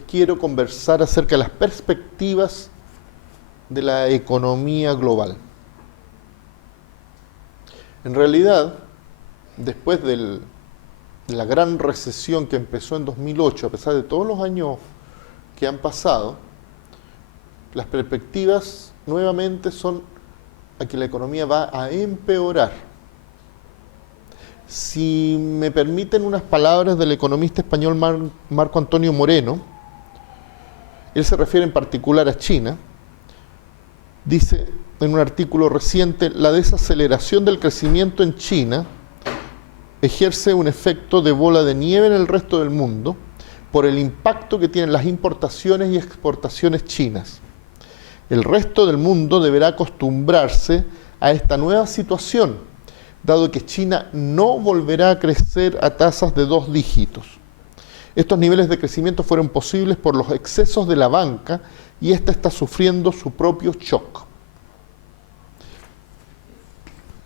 les quiero conversar acerca de las perspectivas de la economía global. En realidad, después de la gran recesión que empezó en 2008, a pesar de todos los años que han pasado, las perspectivas nuevamente son a que la economía va a empeorar. Si me permiten unas palabras del economista español Marco Antonio Moreno, él se refiere en particular a China, dice en un artículo reciente: la desaceleración del crecimiento en China ejerce un efecto de bola de nieve en el resto del mundo por el impacto que tienen las importaciones y exportaciones chinas. El resto del mundo deberá acostumbrarse a esta nueva situación, dado que China no volverá a crecer a tasas de 2 dígitos. Estos niveles de crecimiento fueron posibles por los excesos de la banca y ésta está sufriendo su propio shock.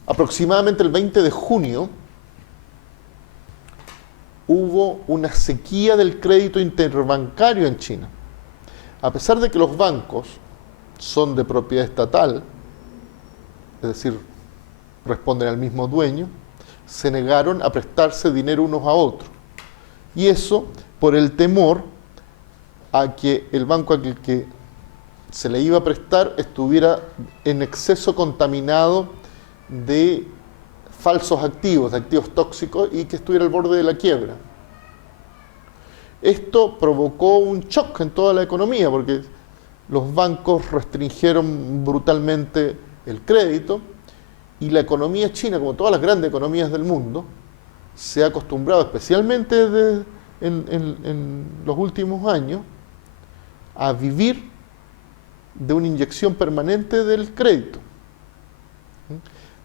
Aproximadamente el 20 de junio hubo una sequía del crédito interbancario en China. A pesar de que los bancos son de propiedad estatal, es decir, responden al mismo dueño, se negaron a prestarse dinero unos a otros. Y eso por el temor a que el banco al que se le iba a prestar estuviera en exceso contaminado de falsos activos, de activos tóxicos, y que estuviera al borde de la quiebra. Esto provocó un shock en toda la economía, porque los bancos restringieron brutalmente el crédito, y la economía china, como todas las grandes economías del mundo, se ha acostumbrado, especialmente en los últimos años, a vivir de una inyección permanente del crédito.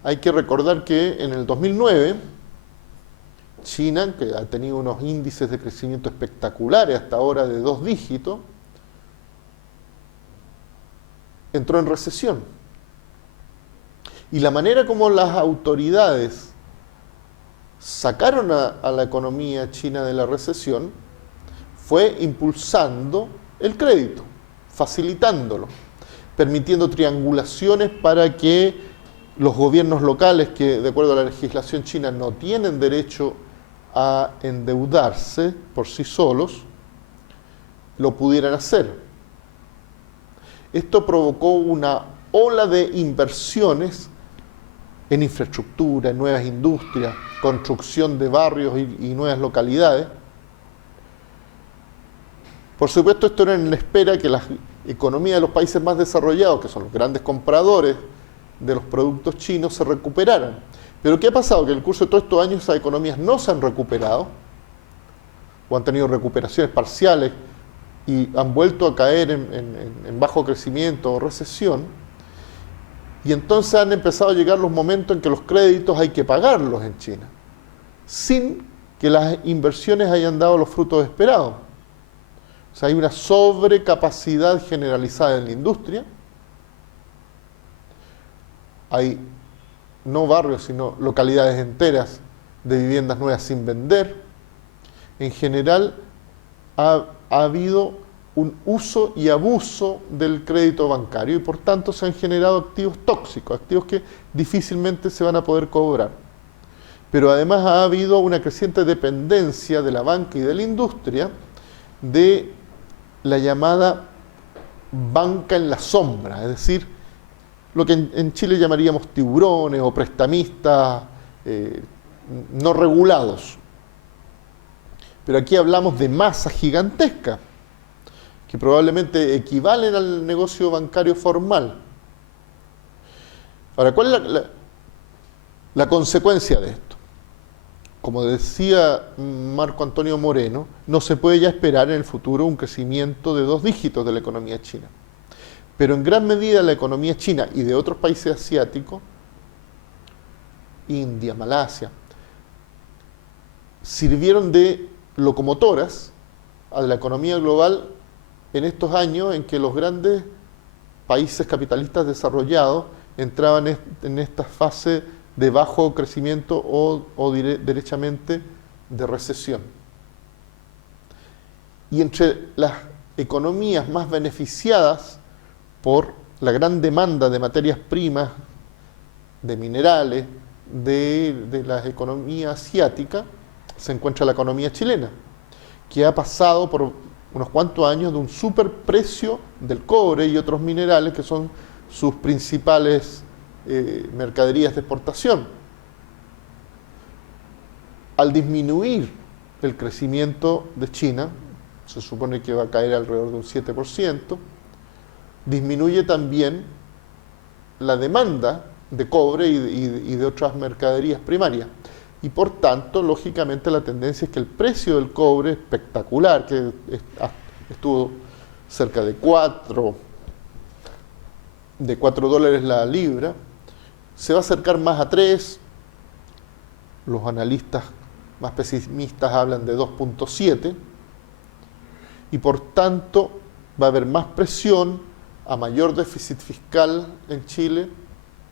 Hay que recordar que en el 2009, China, que ha tenido unos índices de crecimiento espectaculares hasta ahora de 2 dígitos, entró en recesión. Y la manera como las autoridades sacaron a la economía china de la recesión fue impulsando el crédito, facilitándolo, permitiendo triangulaciones para que los gobiernos locales, que de acuerdo a la legislación china no tienen derecho a endeudarse por sí solos, lo pudieran hacer. Esto provocó una ola de inversiones en infraestructura, en nuevas industrias, construcción de barrios y nuevas localidades. Por supuesto, esto era en la espera que la economía de los países más desarrollados, que son los grandes compradores de los productos chinos, se recuperaran. Pero ¿qué ha pasado? Que en el curso de todos estos años esas economías no se han recuperado, o han tenido recuperaciones parciales y han vuelto a caer en bajo crecimiento o recesión. Y entonces han empezado a llegar los momentos en que los créditos hay que pagarlos en China, sin que las inversiones hayan dado los frutos esperados. O sea, hay una sobrecapacidad generalizada en la industria. Hay no barrios, sino localidades enteras de viviendas nuevas sin vender. En general, ha habido un uso y abuso del crédito bancario y por tanto se han generado activos tóxicos, activos que difícilmente se van a poder cobrar. Pero además ha habido una creciente dependencia de la banca y de la industria de la llamada banca en la sombra, es decir, lo que en Chile llamaríamos tiburones o prestamistas no regulados. Pero aquí hablamos de masas gigantescas, que probablemente equivalen al negocio bancario formal. Ahora, ¿cuál es la consecuencia de esto? Como decía Marco Antonio Moreno, no se puede ya esperar en el futuro un crecimiento de 2 dígitos de la economía china. Pero en gran medida la economía china y de otros países asiáticos, India, Malasia, sirvieron de locomotoras a la economía global en estos años en que los grandes países capitalistas desarrollados entraban en esta fase de bajo crecimiento o derechamente de recesión. Y entre las economías más beneficiadas por la gran demanda de materias primas, de minerales, de la economía asiática, se encuentra la economía chilena, que ha pasado por unos cuantos años de un superprecio del cobre y otros minerales que son sus principales mercaderías de exportación. Al disminuir el crecimiento de China, se supone que va a caer alrededor de un 7%, disminuye también la demanda de cobre y de otras mercaderías primarias. Y por tanto, lógicamente, la tendencia es que el precio del cobre espectacular, que estuvo cerca de 4 dólares la libra, se va a acercar más a 3. Los analistas más pesimistas hablan de 2.7. Y por tanto, va a haber más presión, a mayor déficit fiscal en Chile,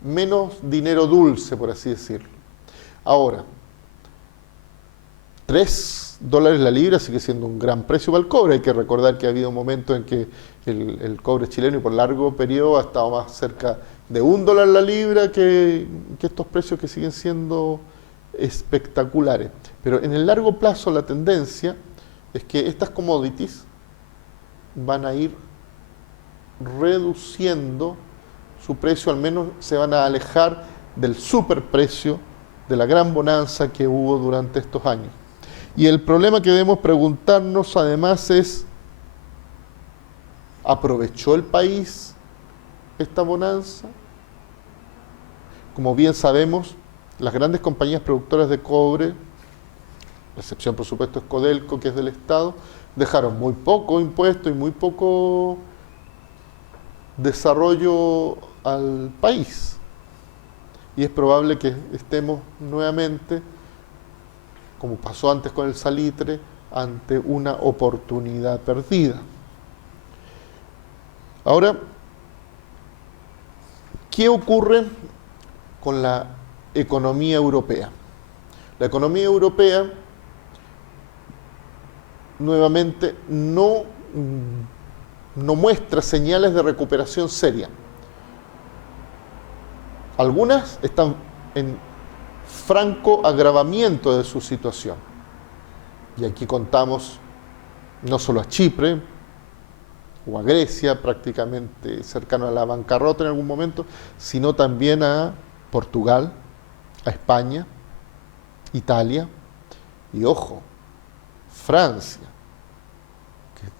menos dinero dulce, por así decirlo. Ahora, 3 dólares la libra sigue siendo un gran precio para el cobre. Hay que recordar que ha habido momentos en que el cobre chileno, y por largo periodo, ha estado más cerca de $1 la libra que estos precios que siguen siendo espectaculares. Pero en el largo plazo la tendencia es que estas commodities van a ir reduciendo su precio, al menos se van a alejar del superprecio, de la gran bonanza que hubo durante estos años. Y el problema que debemos preguntarnos además es, ¿aprovechó el país esta bonanza? Como bien sabemos, las grandes compañías productoras de cobre, la excepción por supuesto es Codelco, que es del Estado, dejaron muy poco impuesto y muy poco desarrollo al país. Y es probable que estemos nuevamente, como pasó antes con el salitre, ante una oportunidad perdida. Ahora, ¿qué ocurre con la economía europea? La economía europea nuevamente no muestra señales de recuperación seria. Algunas están en franco agravamiento de su situación. Y aquí contamos no solo a Chipre o a Grecia, prácticamente cercano a la bancarrota en algún momento, sino también a Portugal, a España, Italia y, ojo, Francia,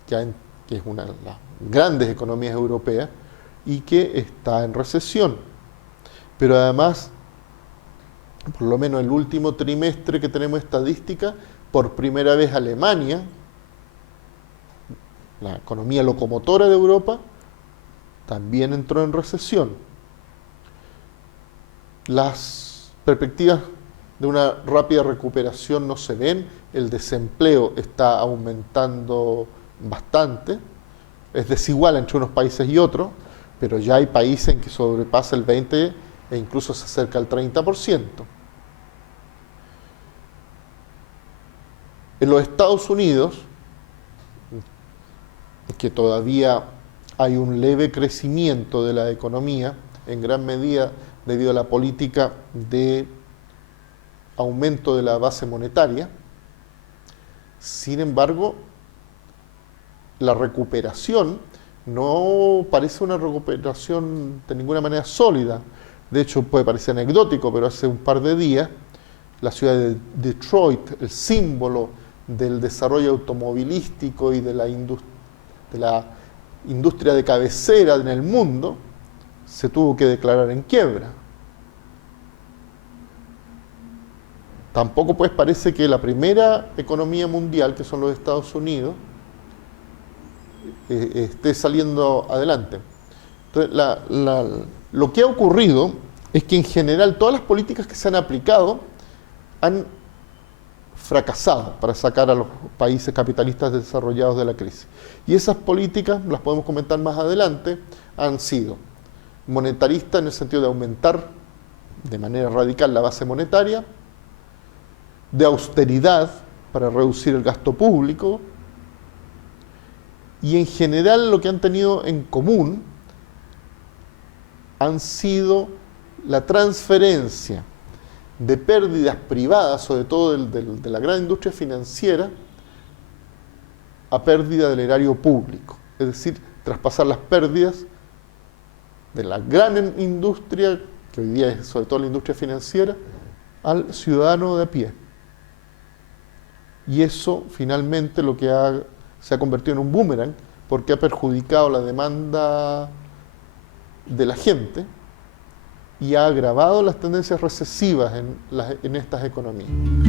que es una de las grandes economías europeas y que está en recesión. Pero además, por lo menos el último trimestre que tenemos estadística, por primera vez Alemania, la economía locomotora de Europa, también entró en recesión. Las perspectivas de una rápida recuperación no se ven, el desempleo está aumentando bastante, es desigual entre unos países y otros, pero ya hay países en que sobrepasa el 20% e incluso se acerca al 30%. En los Estados Unidos, que todavía hay un leve crecimiento de la economía, en gran medida debido a la política de aumento de la base monetaria. Sin embargo, la recuperación no parece una recuperación de ninguna manera sólida. De hecho, puede parecer anecdótico, pero hace un par de días, la ciudad de Detroit, el símbolo del desarrollo automovilístico y de la industria de cabecera en el mundo, se tuvo que declarar en quiebra. Tampoco pues parece que la primera economía mundial, que son los Estados Unidos, esté saliendo adelante. Entonces, lo que ha ocurrido es que en general todas las políticas que se han aplicado han fracasado para sacar a los países capitalistas desarrollados de la crisis. Y esas políticas, las podemos comentar más adelante, han sido monetaristas en el sentido de aumentar de manera radical la base monetaria, de austeridad para reducir el gasto público, Y en general lo que han tenido en común han sido la transferencia de pérdidas privadas, sobre todo de la gran industria financiera, a pérdida del erario público. Es decir, traspasar las pérdidas de la gran industria, que hoy día es sobre todo la industria financiera, al ciudadano de a pie. Y eso finalmente se ha convertido en un boomerang, porque ha perjudicado la demanda de la gente y ha agravado las tendencias recesivas en estas economías.